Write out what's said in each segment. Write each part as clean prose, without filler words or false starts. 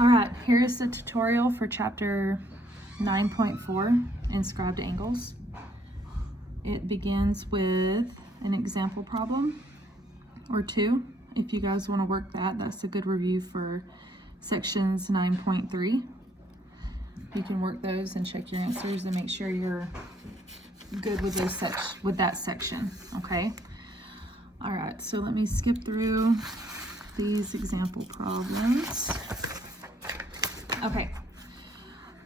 All right, here's the tutorial for chapter 9.4, Inscribed Angles. It begins with an example problem or two. If you guys want to work that, that's a good review for sections 9.3. You can work those and check your answers and make sure you're good with those that section, okay? All right, so let me skip through these example problems. Okay,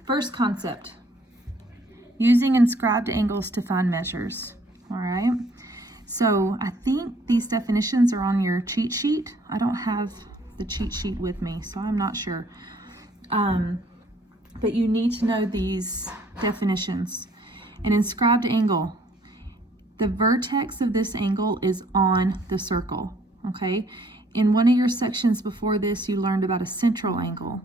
first concept, using inscribed angles to find measures. All right, so I think these definitions are on your cheat sheet. I don't have the cheat sheet with me, so I'm not sure. But you need to know these definitions. An inscribed angle, the vertex of this angle is on the circle, okay? In one of your sections before this, you learned about a central angle,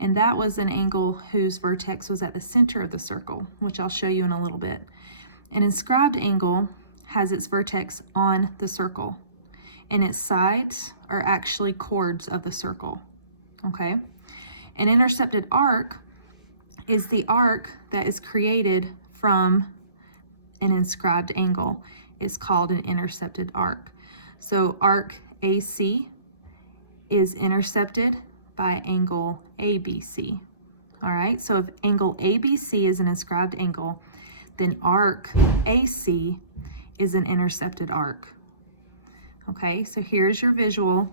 and that was an angle whose vertex was at the center of the circle, which I'll show you in a little bit. An inscribed angle has its vertex on the circle, and its sides are actually chords of the circle, okay? An intercepted arc is the arc that is created from an inscribed angle. It's called an intercepted arc. So arc AC is intercepted by angle ABC. All right, so if angle ABC is an inscribed angle, then arc AC is an intercepted arc. Okay, so here's your visual,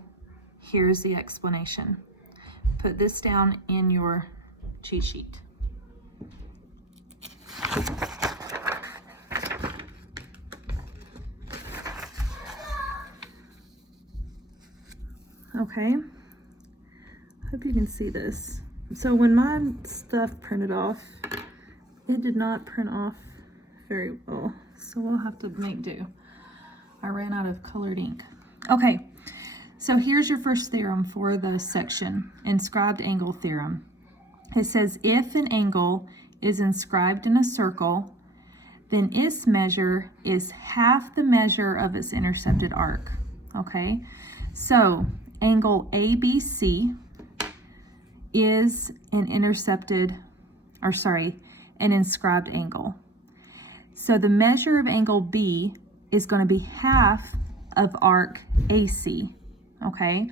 here's the explanation. Put this down in your cheat sheet. Okay, hope you can see this. So when my stuff printed off, it did not print off very well, so we'll have to make do. I ran out of colored ink. Okay, so here's your first theorem for the section, inscribed angle theorem. It says if an angle is inscribed in a circle, then its measure is half the measure of its intercepted arc. Okay, so angle ABC is an inscribed angle. So the measure of angle B is going to be half of arc AC. Okay,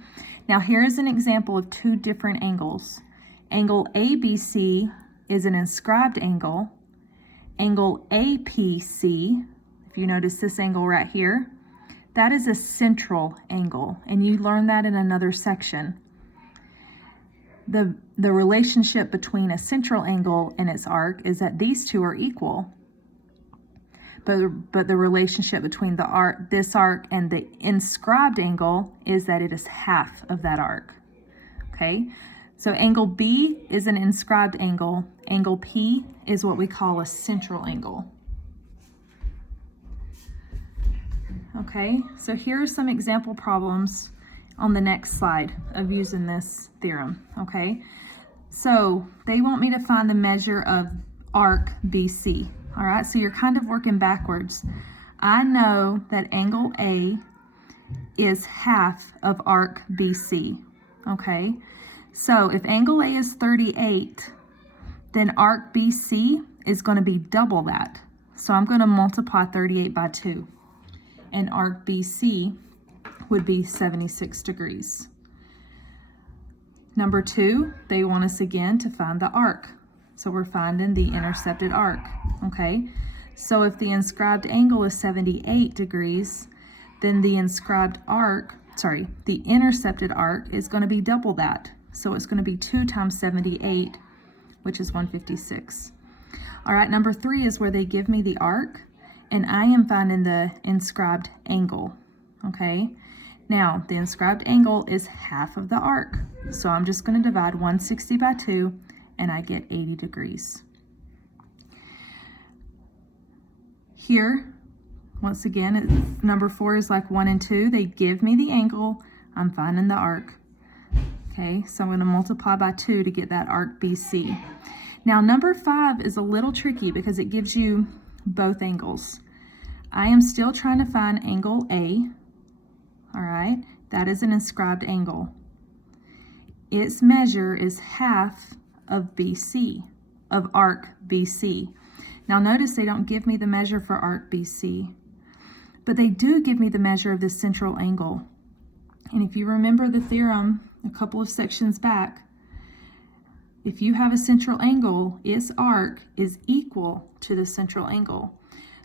now here's an example of two different angles. Angle ABC is an inscribed angle. Angle APC, if you notice this angle right here, that is a central angle, and you learned that in another section. The relationship between a central angle and its arc is that these two are equal. But the relationship between this arc and the inscribed angle is that it is half of that arc. Okay, so angle B is an inscribed angle. Angle P is what we call a central angle. Okay, so here are some example problems on the next slide of using this theorem, okay? So they want me to find the measure of arc BC, all right? So you're kind of working backwards. I know that angle A is half of arc BC, okay? So if angle A is 38, then arc BC is going to be double that. So I'm going to multiply 38 by 2. And arc BC would be 76 degrees. Number 2, they want us again to find the arc. So we're finding the intercepted arc, okay? So if the inscribed angle is 78 degrees, then the intercepted arc is going to be double that. So it's going to be 2 times 78, which is 156. All right, number 3 is where they give me the arc, and I am finding the inscribed angle, okay? Now, the inscribed angle is half of the arc, so I'm just going to divide 160 by 2, and I get 80 degrees. Here, once again, number 4 is like 1 and 2. They give me the angle, I'm finding the arc. Okay, so I'm going to multiply by 2 to get that arc BC. Now, number 5 is a little tricky because it gives you both angles. I am still trying to find angle A, all right? That is an inscribed angle. its measure is half of BC, of arc BC. Now notice they don't give me the measure for arc BC, but they do give me the measure of this central angle. And if you remember the theorem a couple of sections back, if you have a central angle, its arc is equal to the central angle.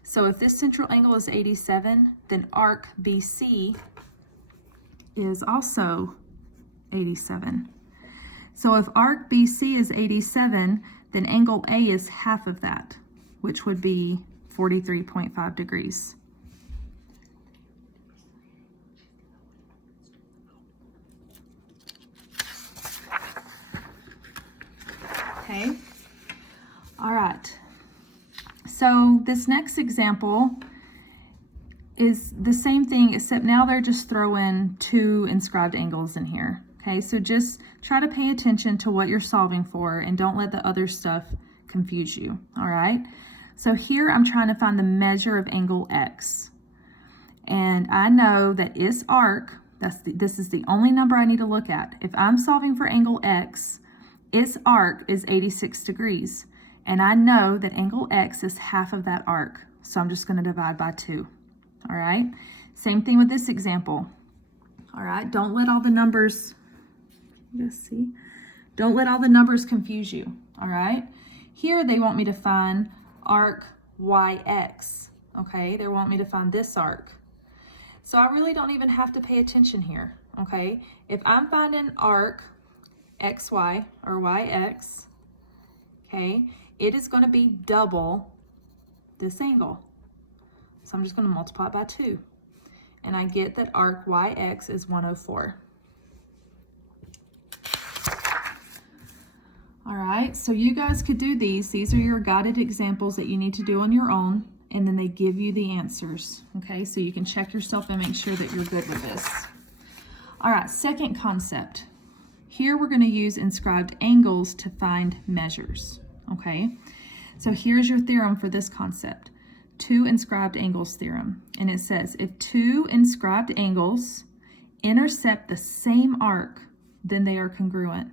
So if this central angle is 87, then arc BC is also 87. So if arc BC is 87, then angle A is half of that, which would be 43.5 degrees. Okay, all right. So this next example is the same thing, except now they're just throwing two inscribed angles in here. Okay, so just try to pay attention to what you're solving for and don't let the other stuff confuse you, all right? So here I'm trying to find the measure of angle X. And I know that its arc, this is the only number I need to look at. If I'm solving for angle X, its arc is 86 degrees. And I know that angle X is half of that arc. So I'm just going to divide by 2. All right? Same thing with this example. All right? Don't let all the numbers, don't let all the numbers confuse you. All right? Here they want me to find arc YX. Okay? They want me to find this arc. So I really don't even have to pay attention here. Okay? If I'm finding arc XY or YX, okay, it is going to be double this angle. So I'm just going to multiply it by 2. And I get that arc YX is 104. All right, so you guys could do these. These are your guided examples that you need to do on your own, and then they give you the answers. Okay, so you can check yourself and make sure that you're good with this. All right, second concept. Here we're going to use inscribed angles to find measures. Okay, so here's your theorem for this concept. Two inscribed angles theorem. And it says if two inscribed angles intersect the same arc, then they are congruent.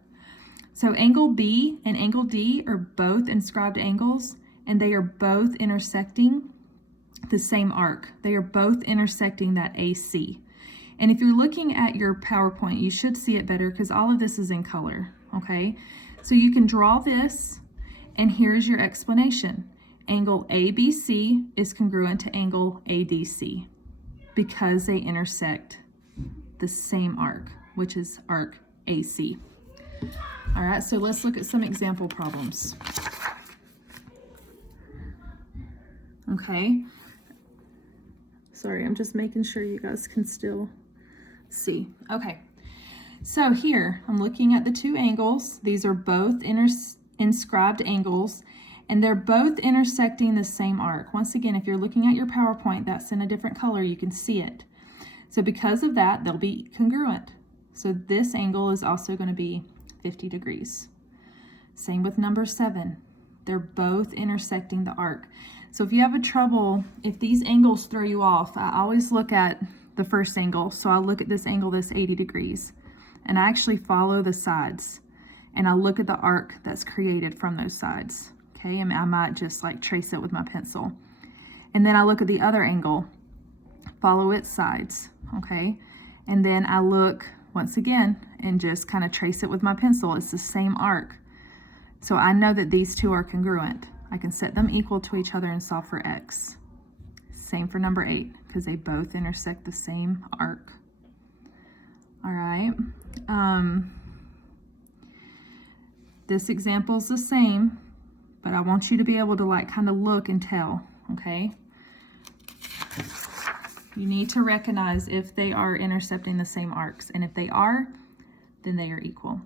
So angle B and angle D are both inscribed angles, and they are both intersecting the same arc. They are both intersecting that AC. And if you're looking at your PowerPoint, you should see it better because all of this is in color, okay? So you can draw this, and here's your explanation. Angle ABC is congruent to angle ADC because they intersect the same arc, which is arc AC. All right, so let's look at some example problems. Okay. Sorry, I'm just making sure you guys can still see. Okay, so here I'm looking at the two angles. These are both inscribed angles, and they're both intersecting the same arc. Once again, if you're looking at your PowerPoint, that's in a different color, you can see it. So because of that, they'll be congruent. So this angle is also going to be 50 degrees. Same with number 7. They're both intersecting the arc. So if you have a trouble, if these angles throw you off, I always look at the first angle. So I look at this angle that's 80 degrees, and I actually follow the sides, and I look at the arc that's created from those sides. Okay, and I might just like trace it with my pencil. And then I look at the other angle, follow its sides, okay? And then I look once again and just kind of trace it with my pencil. It's the same arc. So I know that these two are congruent. I can set them equal to each other and solve for X. Same for number 8, because they both intersect the same arc. All right. This example is the same, but I want you to be able to like kind of look and tell, okay? You need to recognize if they are intercepting the same arcs, and if they are, then they are equal.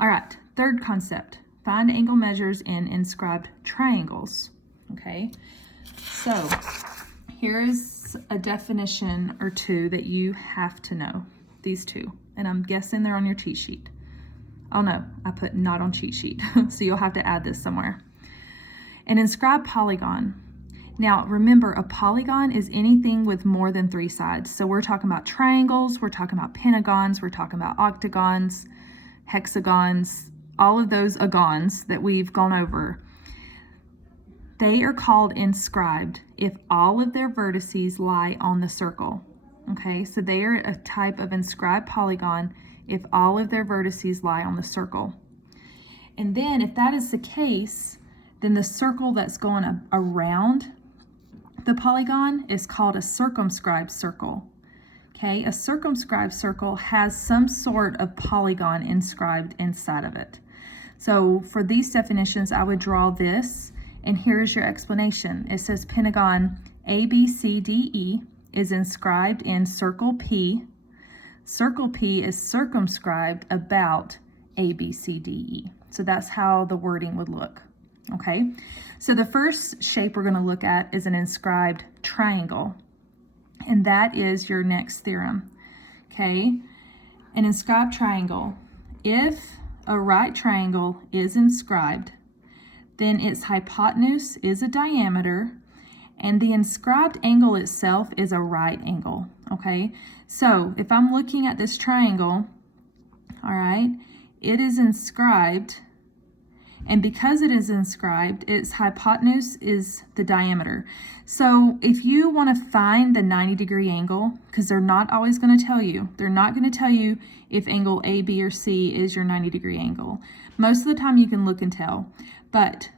All right, third concept, find angle measures in inscribed triangles, okay? So here is a definition or two that you have to know, these two, and I'm guessing they're on your cheat sheet. Oh no, I put not on cheat sheet, so you'll have to add this somewhere. An inscribed polygon. Now remember, a polygon is anything with more than 3 sides. So we're talking about triangles, we're talking about pentagons, we're talking about octagons, hexagons, all of those agons that we've gone over, they are called inscribed if all of their vertices lie on the circle. Okay, so they are a type of inscribed polygon if all of their vertices lie on the circle. And then if that is the case, then the circle that's going around the polygon is called a circumscribed circle. Okay, a circumscribed circle has some sort of polygon inscribed inside of it. So for these definitions, I would draw this, and here's your explanation. It says pentagon ABCDE is inscribed in circle P. Circle P is circumscribed about ABCDE. So that's how the wording would look. Okay, so the first shape we're going to look at is an inscribed triangle, and that is your next theorem. Okay, an inscribed triangle. If a right triangle is inscribed, then its hypotenuse is a diameter, and the inscribed angle itself is a right angle. Okay, so if I'm looking at this triangle, all right, it is inscribed, and because it is inscribed, its hypotenuse is the diameter. So if you want to find the 90-degree angle, because they're not always going to tell you, they're not going to tell you if angle A, B, or C is your 90-degree angle. Most of the time you can look and tell, but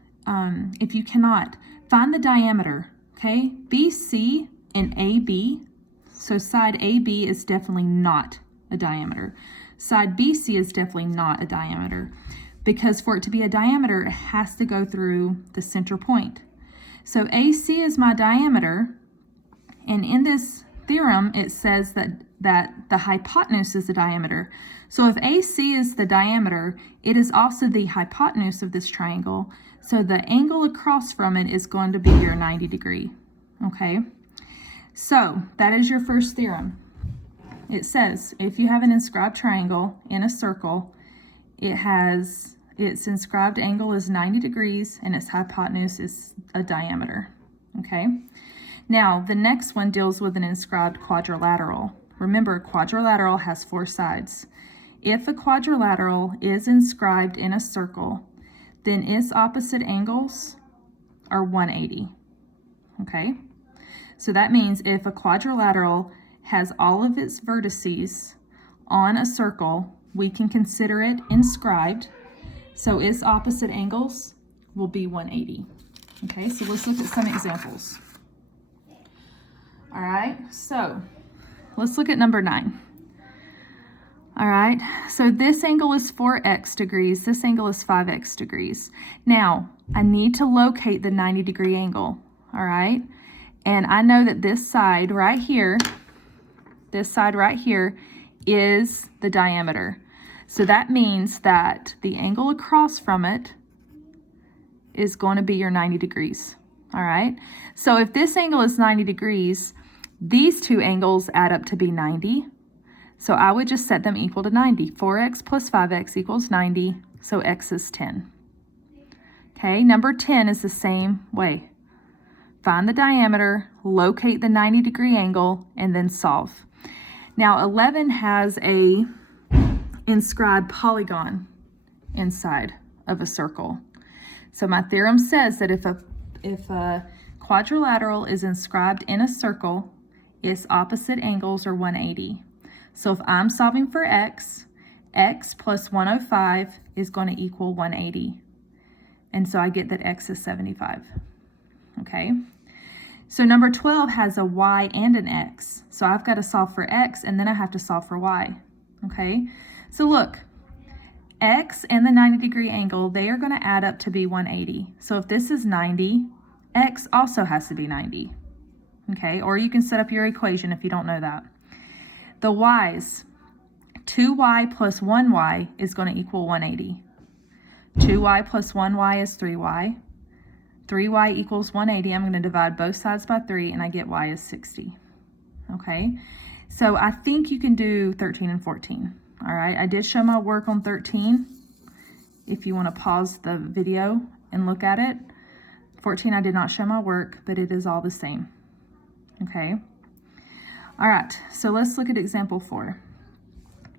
if you cannot, find the diameter. Okay, BC and AB, so side AB is definitely not a diameter. Side BC is definitely not a diameter, because for it to be a diameter, it has to go through the center point. So AC is my diameter, and in this theorem, it says that the hypotenuse is the diameter. So if AC is the diameter, it is also the hypotenuse of this triangle. So the angle across from it is going to be your 90 degree. Okay, so that is your first theorem. It says if you have an inscribed triangle in a circle, its inscribed angle is 90 degrees and its hypotenuse is a diameter. Okay, now the next one deals with an inscribed quadrilateral. Remember, a quadrilateral has 4 sides. If a quadrilateral is inscribed in a circle, then its opposite angles are 180. Okay, so that means if a quadrilateral has all of its vertices on a circle, we can consider it inscribed. So its opposite angles will be 180. Okay, so let's look at some examples. All right, so let's look at number 9. All right, so this angle is 4x degrees, this angle is 5x degrees. Now, I need to locate the 90-degree angle, all right? And I know that this side right here is the diameter. So that means that the angle across from it is going to be your 90 degrees, all right? So if this angle is 90 degrees, these two angles add up to be 90. So I would just set them equal to 90. 4x plus 5x equals 90, so x is 10. Okay, number 10 is the same way. Find the diameter, locate the 90-degree angle, and then solve. Now 11 has a inscribed polygon inside of a circle. So my theorem says that if a quadrilateral is inscribed in a circle, its opposite angles are 180. So if I'm solving for x plus 105 is going to equal 180. And so I get that x is 75. Okay. So number 12 has a y and an x. So I've got to solve for x and then I have to solve for y. Okay. So look, x and the 90-degree angle, they are going to add up to be 180. So if this is 90, x also has to be 90. Okay. Or you can set up your equation if you don't know that. The y's, 2y plus 1y is going to equal 180. 2y plus 1y is 3y. 3y equals 180. I'm going to divide both sides by 3 and I get y is 60. Okay, so I think you can do 13 and 14. All right, I did show my work on 13. If you want to pause the video and look at it. 14, I did not show my work, but it is all the same. Okay. All right, so let's look at example 4.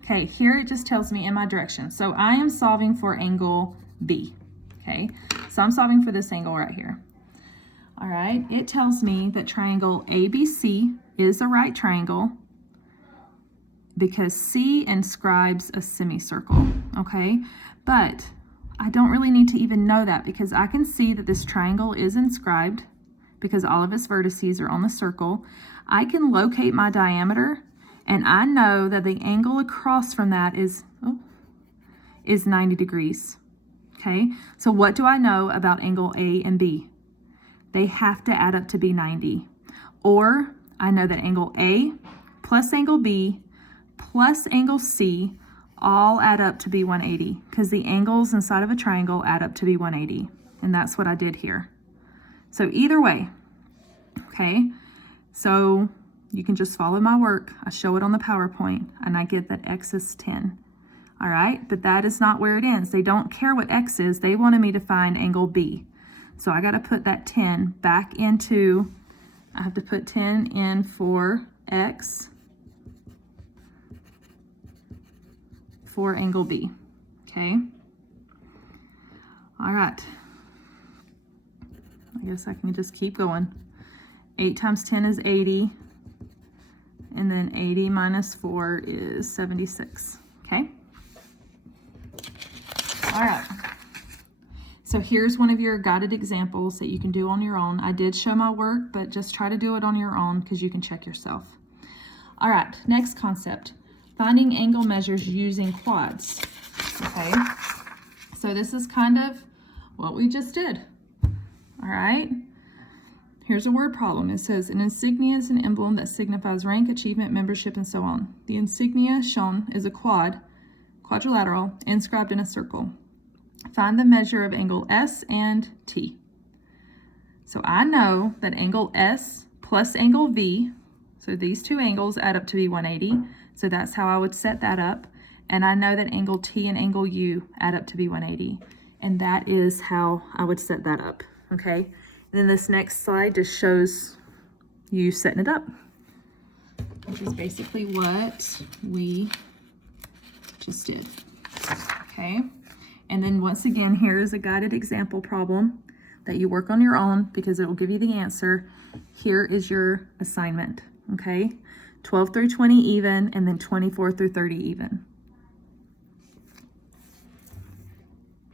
Okay, here it just tells me in my direction. So I am solving for angle B. Okay, so I'm solving for this angle right here. All right, it tells me that triangle ABC is a right triangle because C inscribes a semicircle, okay? But I don't really need to even know that because I can see that this triangle is inscribed because all of its vertices are on the circle. I can locate my diameter, and I know that the angle across from that is 90 degrees, okay? So what do I know about angle A and B? They have to add up to be 90. Or I know that angle A plus angle B plus angle C all add up to be 180 because the angles inside of a triangle add up to be 180. And that's what I did here. So either way, okay, so you can just follow my work. I show it on the PowerPoint and I get that X is 10. All right, but that is not where it ends. They don't care what X is. They wanted me to find angle B. So I got to put that 10 back into, I have to put 10 in for X for angle B, okay? All right, I guess I can just keep going. 8 times 10 is 80, and then 80 minus 4 is 76, okay? All right. So here's one of your guided examples that you can do on your own. I did show my work, but just try to do it on your own because you can check yourself. All right, next concept, finding angle measures using quads, okay? So this is kind of what we just did, all right? Here's a word problem. It says, an insignia is an emblem that signifies rank, achievement, membership, and so on. The insignia shown is a quadrilateral, inscribed in a circle. Find the measure of angle S and T. So I know that angle S plus angle V, so these two angles add up to be 180. So that's how I would set that up. And I know that angle T and angle U add up to be 180. And that is how I would set that up, okay? And then this next slide just shows you setting it up, which is basically what we just did, okay? And then once again, here is a guided example problem that you work on your own because it will give you the answer. Here is your assignment, okay? 12 through 20 even, and then 24 through 30 even.